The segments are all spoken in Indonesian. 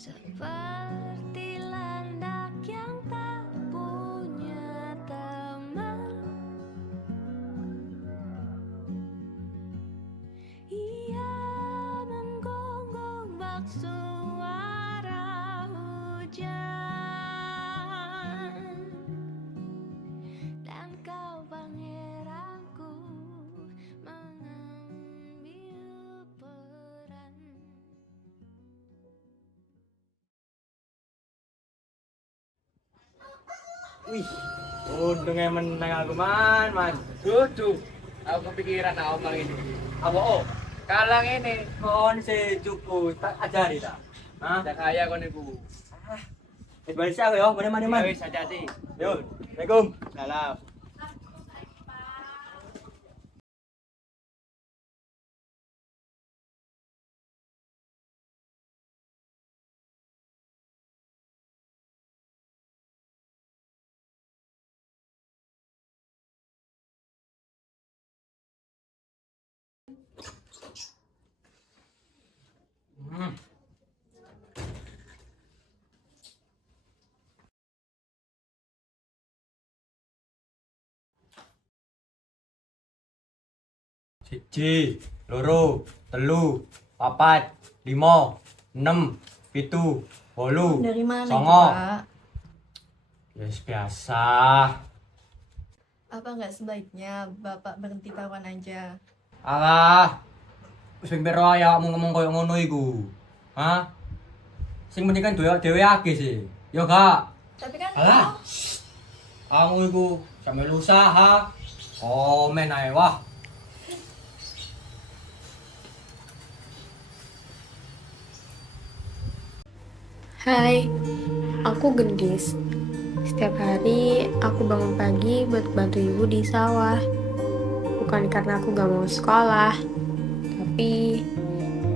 seperti landak yang tak punya teman. Ia menggonggong bak suara hujan, dan kau pangeranku mengambil peran. Wih, untungnya menang aku man. Dudu, aku kepikiran nak omong ini. Apa oh? Kalang ini, Kon se cukup tak ajari tak? Hah? tak kaya kon iku. Balik siapa yo? Mana man? Ya wis hati-hati. Yo, Assalamualaikum. Salam. Siji, loro, telu, papat, lima, enam, pitu, wolu, Dari mana songo. itu, Pak? Yes, biasa. Apa nggak sebaiknya Bapak berhenti kawan aja? Alah, wis ping pira ya kamu ngomong koyo ngono iku. Hah? Sing penting kan dhewe akeh sih. Yo gak? Tapi kan Alah. Kamu iku sambil usaha. Komen ae wah. Hai, aku Gendis. Setiap hari aku bangun pagi buat bantu ibu di sawah. Bukan karena aku gak mau sekolah, tapi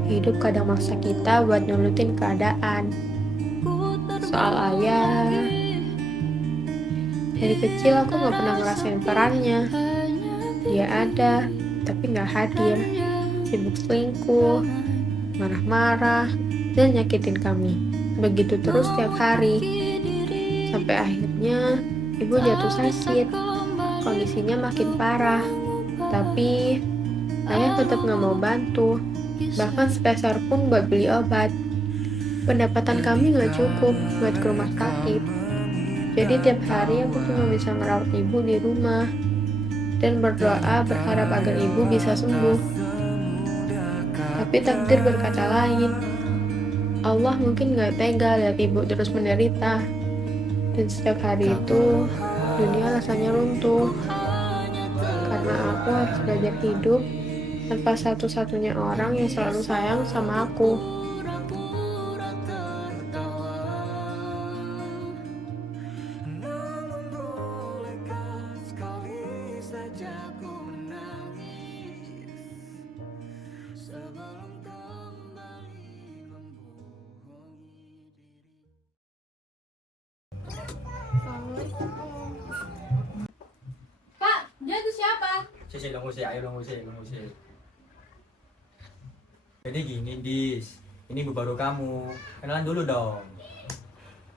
hidup kadang maksa kita buat nurutin keadaan. Soal ayah, dari kecil aku gak pernah ngerasain perannya. Dia ada, tapi gak hadir. Sibuk selingkuh, marah-marah, dan nyakitin kami. Begitu terus setiap hari. Sampai akhirnya ibu jatuh sakit. Kondisinya makin parah. Tapi ayah tetap gak mau bantu. Bahkan sepeser pun buat beli obat. Pendapatan kami gak cukup buat ke rumah sakit. Jadi tiap hari aku cuma bisa merawat ibu di rumah dan berdoa berharap agar ibu bisa sembuh. Tapi takdir berkata lain. Allah mungkin gak tega lihat ibu terus menderita. Dan setiap hari itu, dunia rasanya runtuh. Karena aku harus belajar hidup tanpa satu-satunya orang yang selalu sayang sama aku. Pak, dia itu siapa? Sisi lo ngusik, ayo lo ngusik. Jadi gini, Dis. Ini ibu baru kamu. Kenalan dulu dong.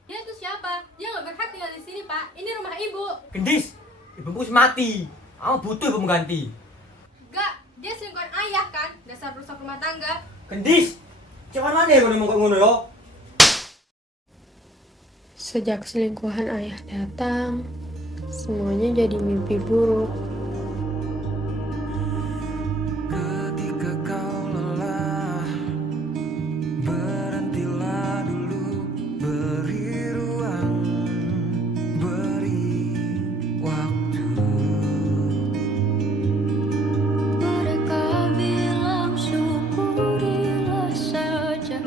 Dia itu siapa? Dia nggak berhak tinggal di sini, Pak. Ini rumah ibu. Gendis, ibumu wis mati. Kamu butuh ibu mengganti. Enggak, dia selingkuhan ayah kan? Dasar rusak rumah tangga. Gendis, cuman mana ya kalau ngomong kayak ngono yo? Sejak selingkuhan ayah datang, semuanya jadi mimpi buruk. Ketika kau lelah, berhentilah dulu, beri ruang, beri waktu. Mereka bilang syukurilah saja.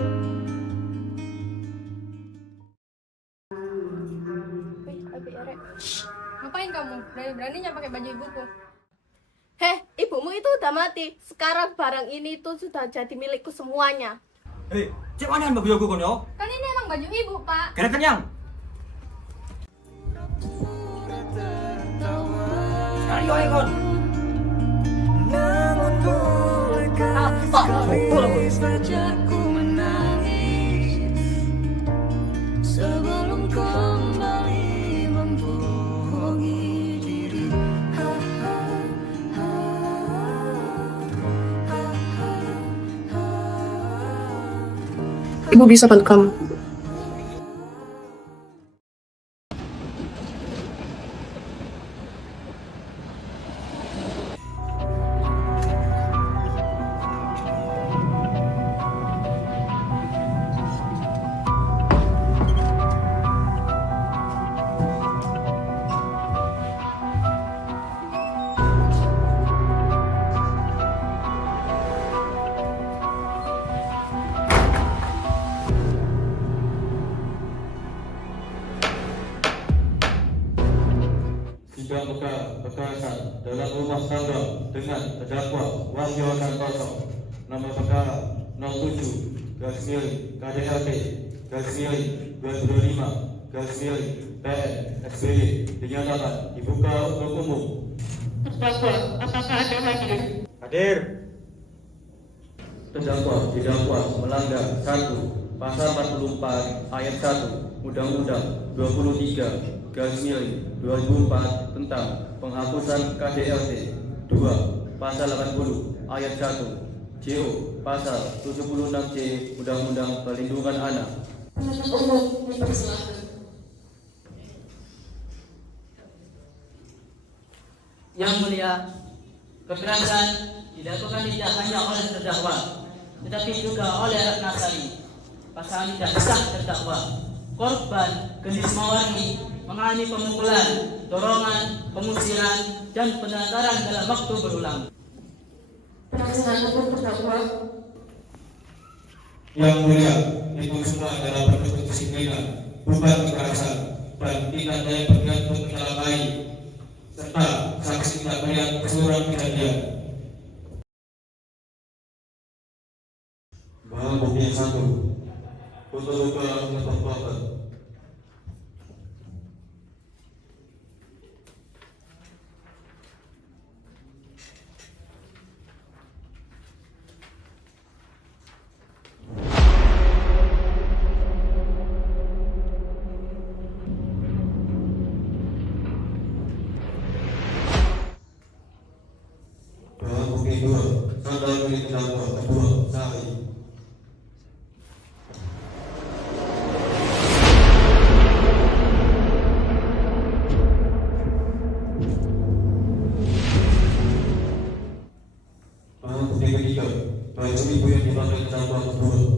Ngapain kamu? Berani-beraninya pakai baju ibuku. Heh, ibumu itu udah mati. Sekarang barang ini tuh sudah jadi milikku semuanya. Hei, cek mana yang baju aku kon yo? Kan ini emang baju ibu, Pak. Kena kenyang. Sekali yo kon. Namun bolehkah sekali saja ku menangis? Ibu bisa bantu kamu. Sidang kekerasan dalam rumah tangga dengan terdakwa Wahyu Santoso, nomor perkara 07 KDLT /2025 PN SBY dinyatakan dibuka untuk umum. Terdakwa, apakah ada hadir? Hadir. Terdakwa didakwa melanggar 1. Pasal 44 ayat 1 Undang-Undang 23/2004 tentang penghapusan KDLT. 2. Pasal 80 ayat 1 JO Pasal 76C Undang-Undang Perlindungan Anak. Penuntut umum dipersilakan. Yang mulia, kekerasan dilakukan tidak hanya oleh terdakwa, tetapi juga oleh Ratna Sari, pasangan tidak sah terdakwa. Korban Gendis Mawarni mengalami pemukulan, dorongan, pengusiran, dan penelantaran dalam waktu berulang. Penasihat hukum terdakwa. Yang mulia, itu semua adalah bentuk kedisiplinan, bukan kekerasan, dan tidak ada yang bergantung menyalahi serta saksi tidak melihat keseluruhan kejadian. Bahan bukti yang 1. Foto luka tempat korban. Bahan bukti 2. Sandal milik terdakwa kedua Sari. Bahan bukti ketiga. Baju ibu yang dipakai terdakwa kedua.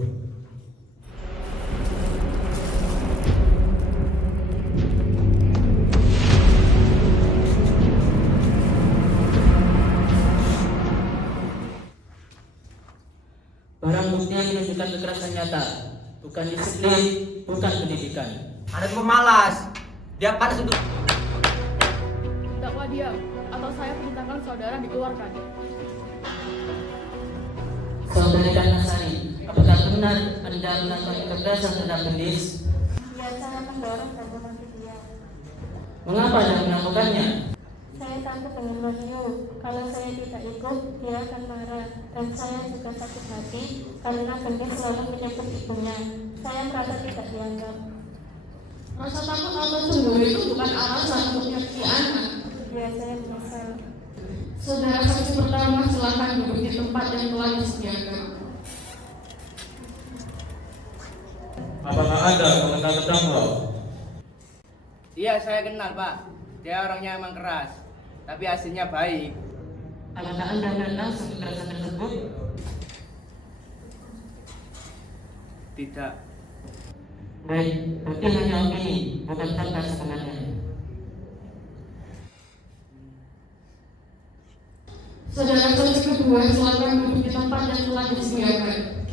Barang bukti yang menunjukkan kekerasan nyata, bukan disiplin, bukan pendidikan. Ada tuh pemalas. Dia panas untuk Dakwa diam, atau saya perintahkan saudara dikeluarkan. Saudari Ratna Sari, apakah benar Anda melakukan kekerasan terhadap Gendis? Ya, saya mendorong dan memaki dia. Mengapa Anda melakukannya? Saya takut dengan Wahyu. Kalau saya tidak ikut, dia akan marah. Dan saya juga sakit hati karena Gendis selalu menyebut ibunya. Saya merasa tidak dianggap. Rasa takut atau cemburu itu bukan alasan untuk menyakiti anak. Ya, saya menyesal. Saudara saksi pertama, silakan duduk di tempat yang telah disediakan. Apakah Anda mengenal terdakwa? Iya, saya kenal, Pak. Dia orangnya emang keras, tapi aslinya baik. Apakah Anda melihat langsung kekerasan tersebut? Tidak. Baik, berarti hanya opini, bukan fakta sebenarnya. Saudara saksi kedua, silakan duduk di tempat yang telah disediakan.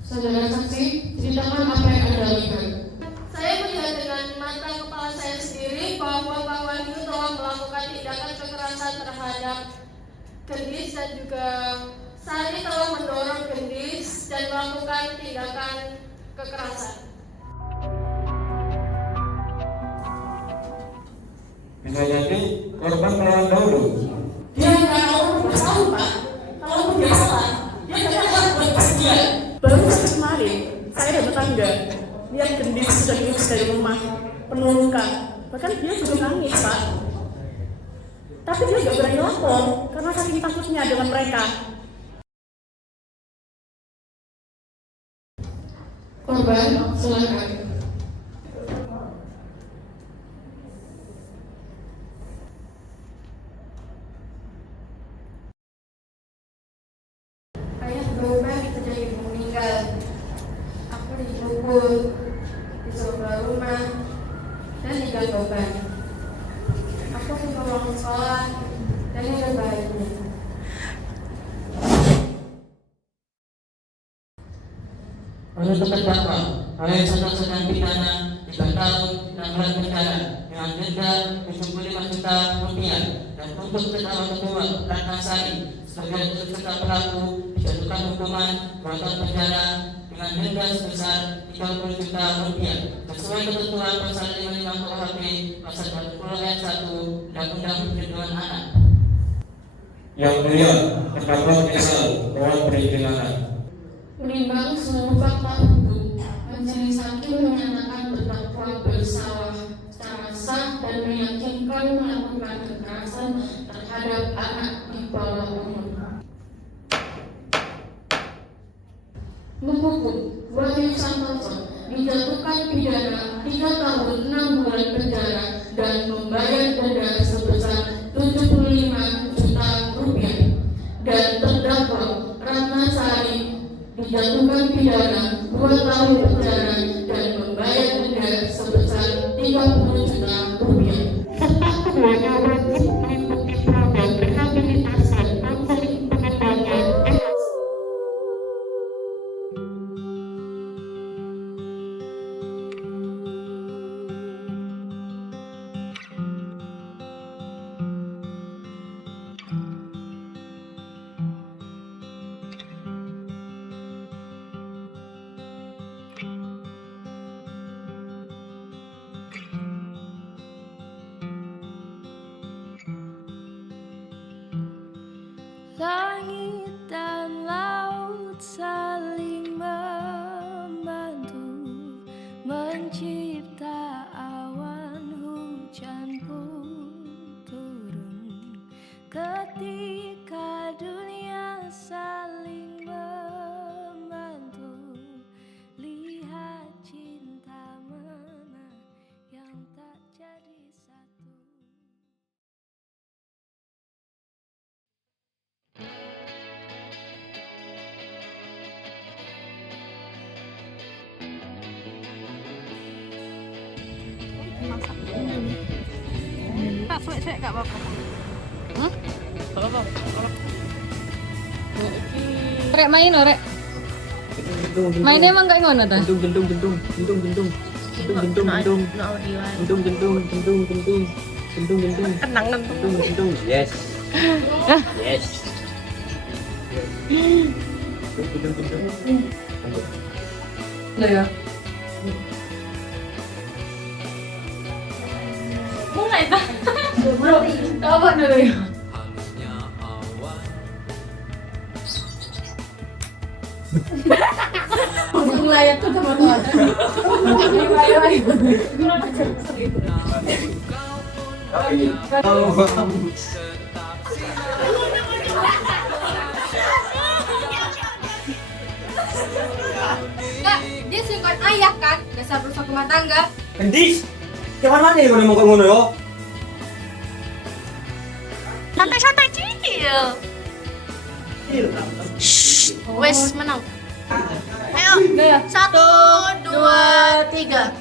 Saudara saksi, ceritakan apa yang Anda lihat. Saya melihat dengan mata kepala saya sendiri bahwa Pak Wahyu telah melakukan tindakan kekerasan terhadap Gendis dan juga Sari telah mendorong Gendis dan melakukan tindakan kekerasan. Bisa jadi korban melawan dahulu. Dia nggak mau bersalah, Pak. Kalau dia salah, dia tidak akan bersedia. Baru saja kemarin, saya dan tetangga lihat Gendis sudah diusir dari rumah, penuh luka. Bahkan dia juga nangis, Pak. Tapi dia gak berani lapor karena saking takutnya dengan mereka. Korban, silakan. Ayah korban terjadi meninggal. Aku dipukul, disuruh keluar rumah, dan diganggukan. Aku ke ruang sekolah dan ini berbahaya. Oleh terdakwa, oleh sedang pidana 3 tahun 6 bulan penjara dengan denda 75 juta rupiah, dan untuk terdakwa kedua Ratna Sari sebagai turut serta pelaku dijatuhkan hukuman 2 tahun penjara dengan denda sebesar 30 juta rupiah sesuai ketentuan pasal 55 KUHP pasal 20 ayat 1 Undang-Undang Perlindungan Anak. Yang mulia, terdakwa menyesal mohon perlindungan. Menimbang seluruh fakta hukum, majelis hakim menyatakan terdakwa bersalah secara sah dan meyakinkan melakukan kekerasan terhadap anak di bawah umur. Menghukum Wahyu Santoso dijatuhkan pidana 3 tahun 6 bulan penjara dan membayar denda sebesar 75 juta rupiah, dan terdakwa Ratna Sari dijatuhkan pidana 2 tahun penjara dan membayar denda sebesar 30 juta rupiah. Keduanya wajib mengikuti program rehabilitasi dan konseling pengendalian. Langit dan laut saling membantu mencipta awan, hujan pun turun ketika dunia saling membantu. Lihat cinta mana yang tak jadi satu. Tak suek-suek gak apa-apa. Rek main lo, Rek. Mainnya emang gak ngono ta? Yes. Yes. Lah ya. Mulai ta. Bro, apa dulu ya? Mulai tuh teman-teman. Enggak, dia selingkuhan ayah kan? Dasar rusak rumah tangga. Gendis. Kapan mana ya kalau mau ngono yo? Santai-santai cil. Wes menang. Ayo, 1, 2, 3.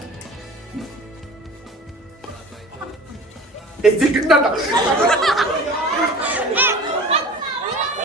Jadi kenapa?